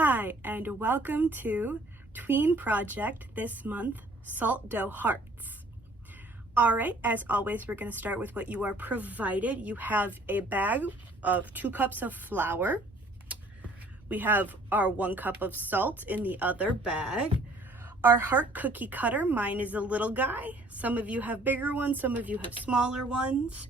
Hi, and welcome to Tween Project this month, Salt Dough Hearts. All right, as always, we're going to start with what you are provided. You have a bag of 2 cups of flour. We have our 1 cup of salt in the other bag. Our heart cookie cutter, mine is a little guy. Some of you have bigger ones, some of you have smaller ones.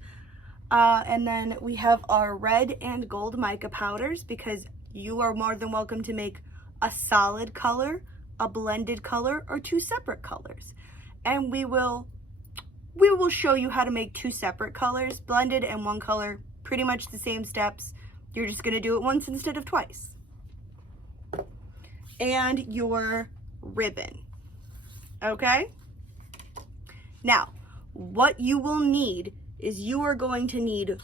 And then we have our red and gold mica powders, because you are more than welcome to make a solid color, a blended color, or 2 separate colors. And we will show you how to make 2 separate colors, blended and 1 color, pretty much the same steps. You're just gonna do it once instead of twice. And your ribbon, okay? Now, what you will need is you are going to need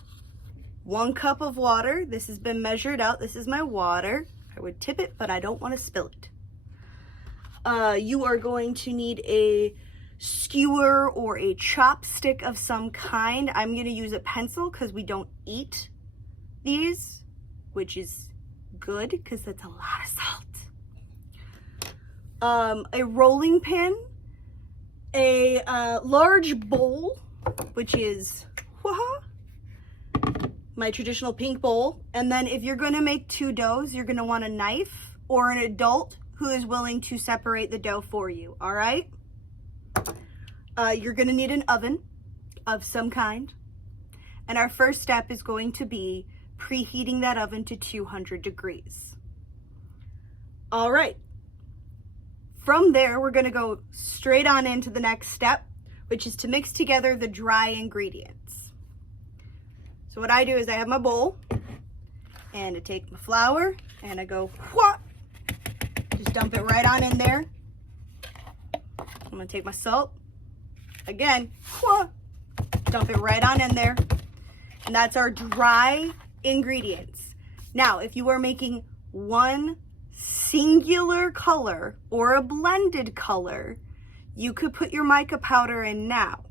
1 cup of water. This has been measured out. This is my water. I would tip it, but I don't want to spill it. You are going to need a skewer or a chopstick of some kind. I'm going to use a pencil because we don't eat these, which is good because that's a lot of salt. A rolling pin, a large bowl, which is my traditional pink bowl. And then if you're going to make 2 doughs, you're going to want a knife or an adult who is willing to separate the dough for you. All right. You're going to need an oven of some kind. And our first step is going to be preheating that oven to 200 degrees. All right. From there, we're going to go straight on into the next step, which is to mix together the dry ingredients. So what I do is I have my bowl, and I take my flour, and I go, just dump it right on in there. I'm gonna take my salt, again, dump it right on in there. And that's our dry ingredients. Now, if you are making 1 singular color or a blended color, you could put your mica powder in now.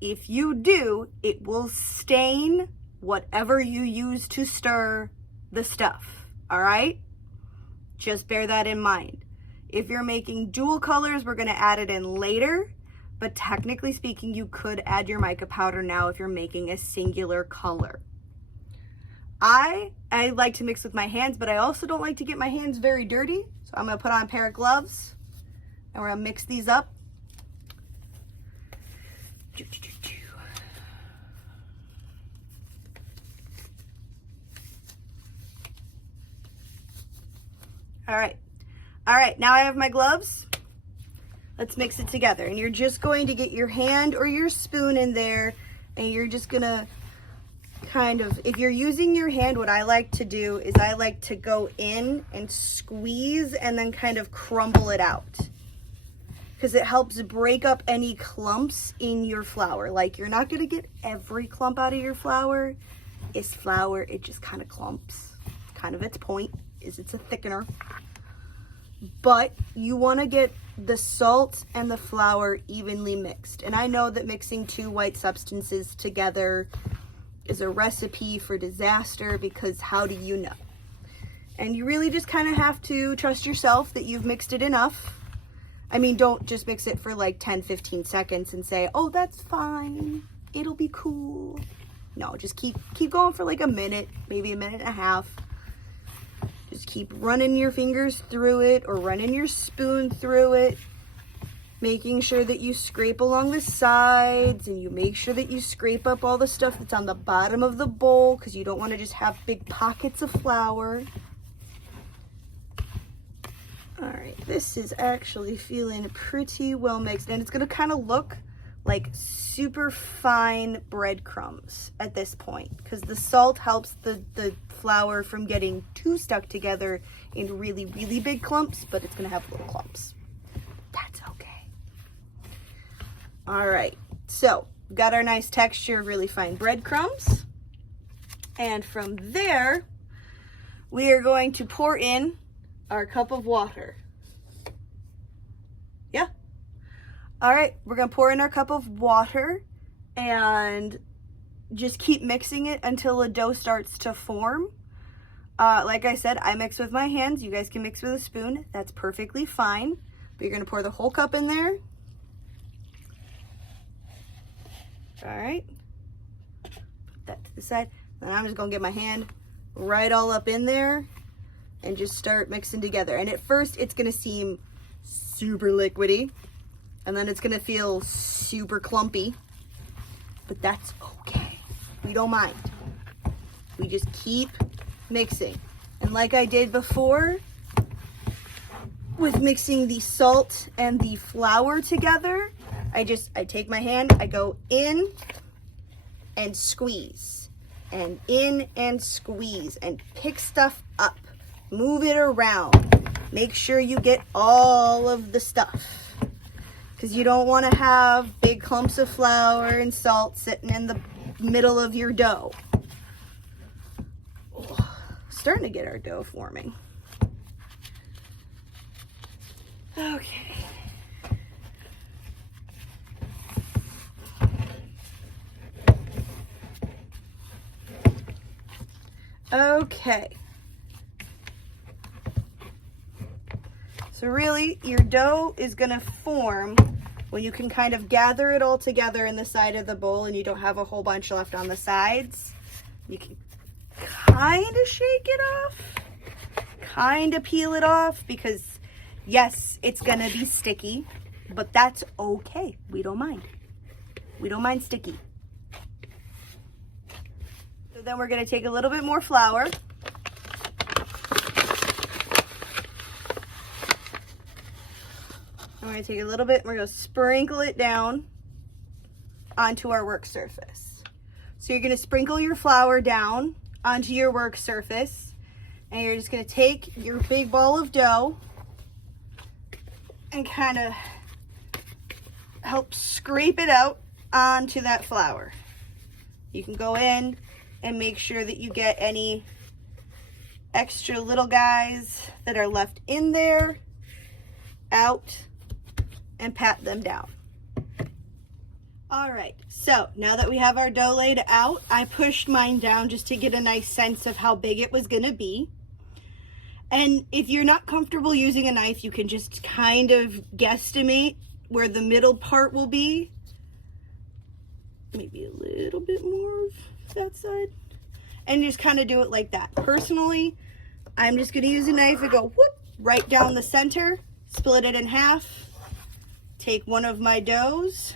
If you do, it will stain whatever you use to stir the stuff, all right? Just bear that in mind. If you're making dual colors, we're gonna add it in later, but technically speaking, you could add your mica powder now if you're making a singular color. I like to mix with my hands, but I also don't like to get my hands very dirty, so I'm gonna put on a pair of gloves, and we're gonna mix these up. All right, now I have my gloves. Let's mix it together. And you're just going to get your hand or your spoon in there, and you're just gonna kind of, if you're using your hand, what I like to do is I like to go in and squeeze and then kind of crumble it out, because it helps break up any clumps in your flour. Like, you're not gonna get every clump out of your flour. It's flour, it just kind of clumps. Kind of its point is it's a thickener. But you wanna get the salt and the flour evenly mixed. And I know that mixing 2 white substances together is a recipe for disaster, because how do you know? And you really just kind of have to trust yourself that you've mixed it enough. I mean, don't just mix it for like 10-15 seconds and say, oh, that's fine, it'll be cool. No, just keep going for like a minute, maybe a minute and a half. Just keep running your fingers through it or running your spoon through it, making sure that you scrape along the sides, and you make sure that you scrape up all the stuff that's on the bottom of the bowl, because you don't want to just have big pockets of flour. All right, this is actually feeling pretty well mixed, and it's gonna kind of look like super fine breadcrumbs at this point, because the salt helps the flour from getting too stuck together in really, really big clumps, but it's gonna have little clumps. That's okay. All right, so we've got our nice texture of really fine breadcrumbs. And from there, we are going to pour in our cup of water. Yeah. All right, we're gonna pour in our cup of water and just keep mixing it until a dough starts to form. Like I said, I mix with my hands. You guys can mix with a spoon. That's perfectly fine. But you're going to pour the whole cup in there. All right. Put that to the side. Then I'm just going to get my hand right all up in there and just start mixing together. And at first, it's going to seem super liquidy. And then it's going to feel super clumpy. But that's okay. We don't mind. We just keep mixing. And like I did before with mixing the salt and the flour together, I take my hand, I go in and squeeze, and in and squeeze, and pick stuff up, move it around, make sure you get all of the stuff, because you don't want to have big clumps of flour and salt sitting in the middle of your dough. Oh, starting to get our dough forming. Okay. Okay. So really, your dough is going to form when you can kind of gather it all together in the side of the bowl and you don't have a whole bunch left on the sides. You can kind of shake it off, kind of peel it off, because yes, it's going to be sticky, but that's okay. We don't mind. We don't mind sticky. So then we're going to take a little bit more flour. I'm going to take a little bit, we're going to sprinkle it down onto our work surface. So you're going to sprinkle your flour down onto your work surface, and you're just going to take your big ball of dough and kind of help scrape it out onto that flour. You can go in and make sure that you get any extra little guys that are left in there out and pat them down. All right, so now that we have our dough laid out, I pushed mine down just to get a nice sense of how big it was gonna be. And if you're not comfortable using a knife, you can just kind of guesstimate where the middle part will be. Maybe a little bit more of that side. And just kind of do it like that. Personally, I'm just gonna use a knife and go whoop, right down the center, split it in half, take one of my doughs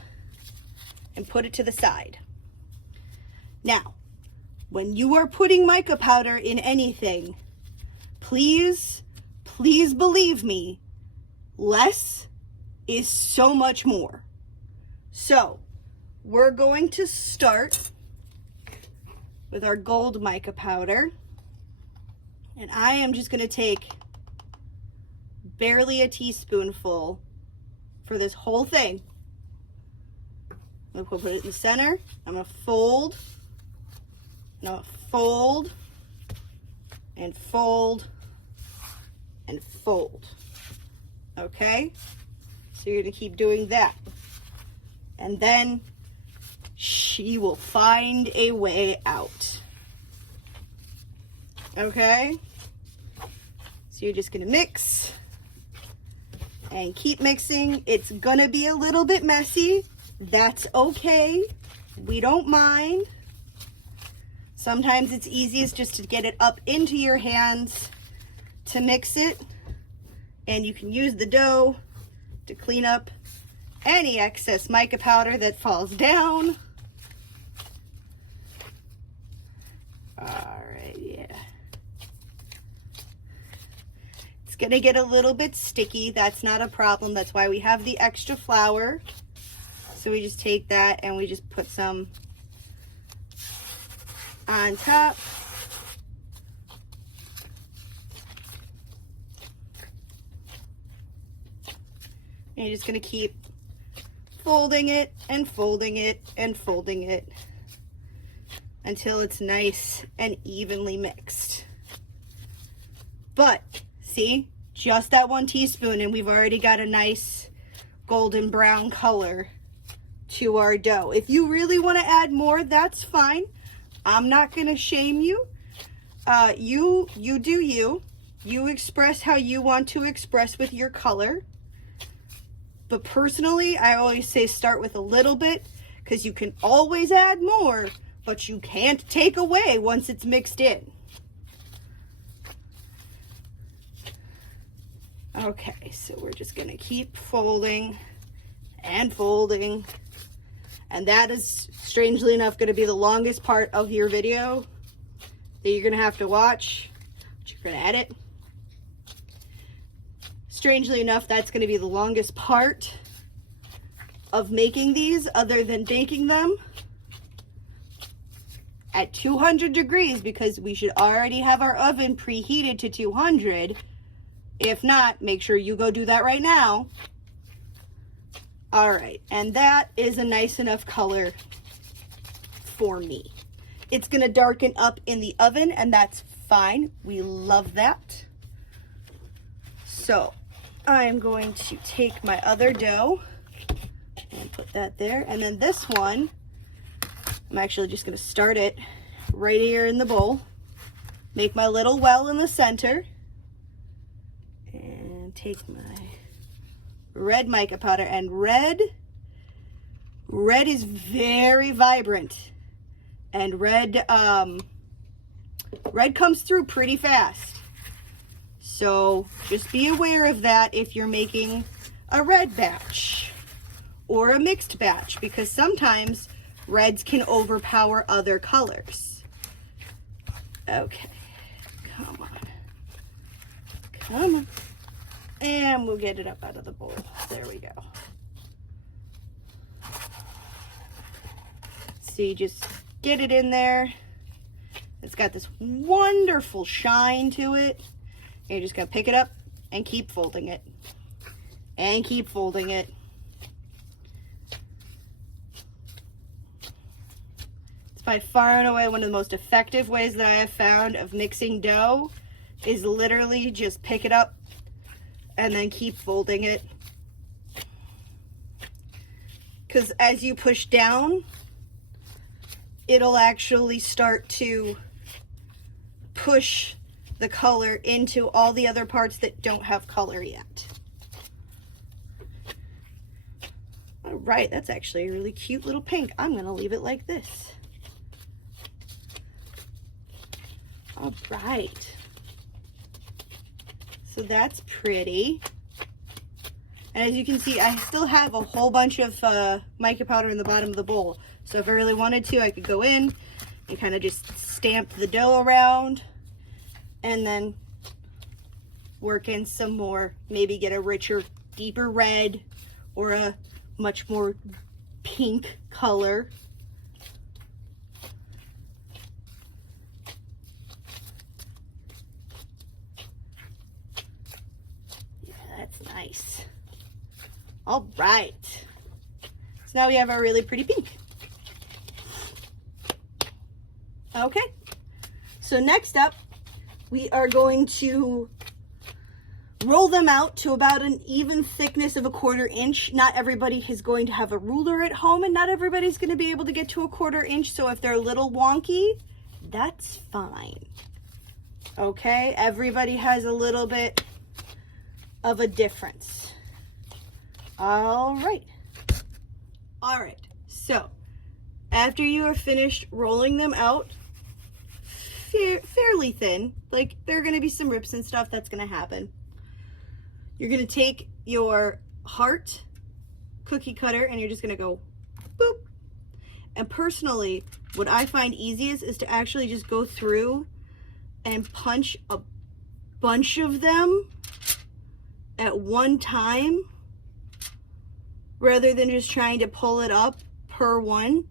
and put it to the side. Now, when you are putting mica powder in anything, please believe me, less is so much more. So, we're going to start with our gold mica powder. And I am just going to take barely a teaspoonful for this whole thing. I'm going to put it in the center. I'm going to fold. And I'm going to fold and fold and fold. Okay? So you're going to keep doing that. And then she will find a way out. Okay? So you're just going to mix and keep mixing. It's going to be a little bit messy. That's okay. We don't mind. Sometimes it's easiest just to get it up into your hands to mix it. And you can use the dough to clean up any excess mica powder that falls down. All right, yeah. It's gonna get a little bit sticky. That's not a problem. That's why we have the extra flour. So we just take that and we just put some on top. And you're just gonna keep folding it and folding it and folding it until it's nice and evenly mixed. But see, just that 1 teaspoon and we've already got a nice golden brown color to our dough. If you really want to add more, that's fine. I'm not going to shame you. You do you. You express how you want to express with your color. But personally, I always say start with a little bit, because you can always add more, but you can't take away once it's mixed in. Okay, so we're just going to keep folding and folding. And that is, strangely enough, going to be the longest part of your video that you're going to have to watch, but you're going to edit. Strangely enough, that's going to be the longest part of making these, other than baking them at 200 degrees, because we should already have our oven preheated to 200. If not, make sure you go do that right now. All right, and that is a nice enough color for me. It's going to darken up in the oven, and that's fine. We love that. So I'm going to take my other dough and put that there. And then this one, I'm actually just going to start it right here in the bowl. Make my little well in the center. And take my red mica powder. And red is very vibrant. And red comes through pretty fast. So just be aware of that if you're making a red batch or a mixed batch, because sometimes reds can overpower other colors. Okay, come on. Come on. And we'll get it up out of the bowl. There we go. See, just get it in there. It's got this wonderful shine to it. And you're just going to pick it up and keep folding it. And keep folding it. It's by far and away one of the most effective ways that I have found of mixing dough, is literally just pick it up and then keep folding it. Because as you push down, it'll actually start to push the color into all the other parts that don't have color yet. All right, that's actually a really cute little pink. I'm going to leave it like this. All right. So that's pretty. And as you can see, I still have a whole bunch of mica powder in the bottom of the bowl. So if I really wanted to, I could go in and kind of just stamp the dough around, and then work in some more, maybe get a richer, deeper red or a much more pink color. Yeah, that's nice. All right. So now we have our really pretty pink. Okay. So next up, we are going to roll them out to about an even thickness of a 1/4 inch. Not everybody is going to have a ruler at home, and not everybody's going to be able to get to a 1/4 inch. So if they're a little wonky, that's fine. Okay, everybody has a little bit of a difference. All right. All right. So after you are finished rolling them out, fairly thin, like there are going to be some rips and stuff that's going to happen. You're going to take your heart cookie cutter and you're just going to go boop. And personally, what I find easiest is to actually just go through and punch a bunch of them at one time, rather than just trying to pull it up per one.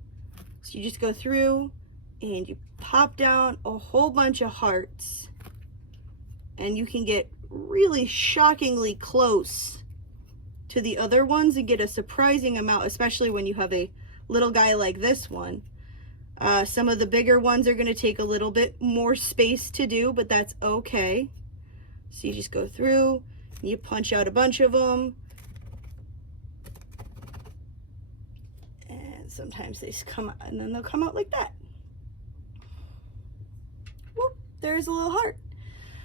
So you just go through and you pop down a whole bunch of hearts, and you can get really shockingly close to the other ones and get a surprising amount, especially when you have a little guy like this one. Some of the bigger ones are going to take a little bit more space to do, but that's okay. So you just go through and you punch out a bunch of them. And sometimes they come out, and then they'll come out like that. there's a little heart.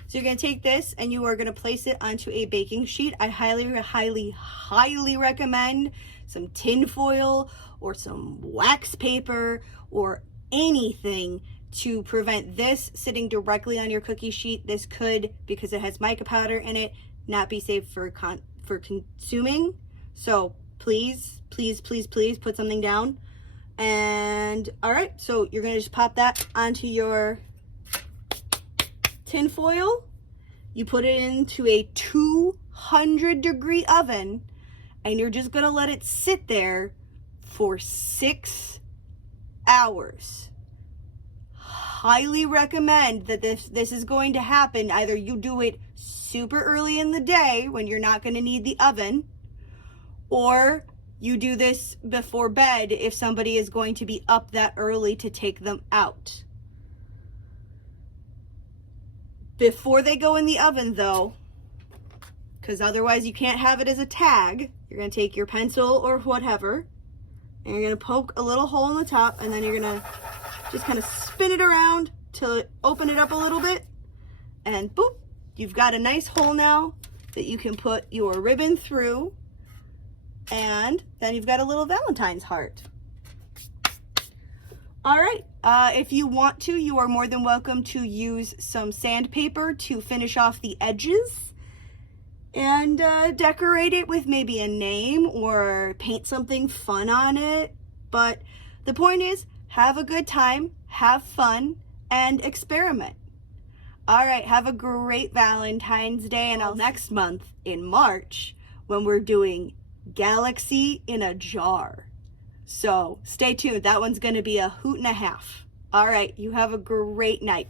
So you're going to take this and you are going to place it onto a baking sheet. I highly recommend some tin foil or some wax paper or anything to prevent this sitting directly on your cookie sheet. This could, because it has mica powder in it, not be safe for consuming. So please put something down. And all right, so you're going to just pop that onto your tin foil. You put it into a 200-degree oven, and you're just going to let it sit there for 6 hours. Highly recommend that this is going to happen. Either you do it super early in the day when you're not going to need the oven, or you do this before bed if somebody is going to be up that early to take them out. Before they go in the oven though, because otherwise you can't have it as a tag, you're going to take your pencil or whatever, and you're going to poke a little hole in the top, and then you're going to just kind of spin it around to open it up a little bit, and boop, you've got a nice hole now that you can put your ribbon through, and then you've got a little Valentine's heart. All right, if you want to, you are more than welcome to use some sandpaper to finish off the edges and decorate it with maybe a name or paint something fun on it. But the point is, have a good time, have fun, and experiment. All right, have a great Valentine's Day, and I'll next month in March when we're doing Galaxy in a Jar. So stay tuned. That one's going to be a hoot and a half. All right, you have a great night.